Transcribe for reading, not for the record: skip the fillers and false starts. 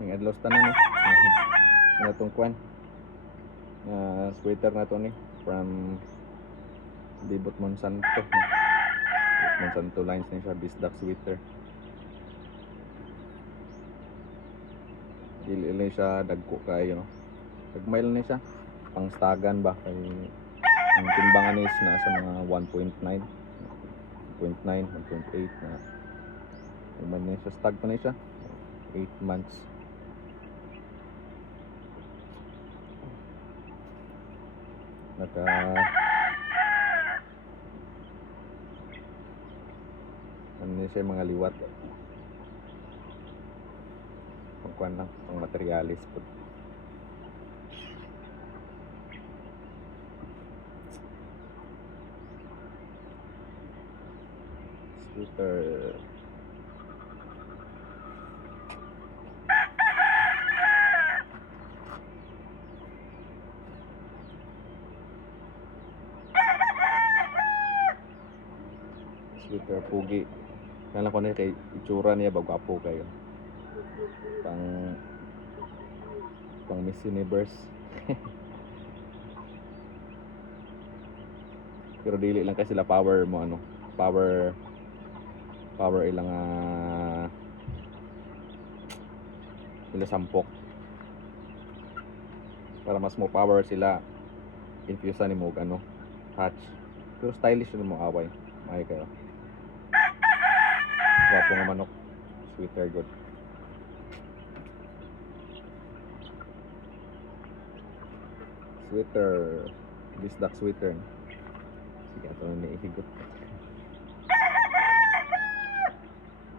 May adlaw tanan no. Ano tong kwan? Sweater na to ni from Dibot Monsanto. Monsanto lines ni siya, bisdak sweater. Dili lang siya dagko kayo no. Tagmail ni siya. Pangstagan ba kay ang timbangan is nasa mga 1.9 1.8 na man niya siya, stag pa na siya 8 months. Naka ano niya siya, mga liwat pangkuhan lang, pang materialis po. Sweater. Sweater pugi. Kala ko na kay itsura niya bagwapo kayo. Pang Miss Universe. Pero dili lang kasi sila power mo ano. Power ilang ila sampok. Para mas mo power sila infuse ni mo ano, hatch. Pero stylish din mo away. May kayo. Gwapo nga manok. Sweater good. Sweater. Bisdak sweater. Sige, ito na ihigot.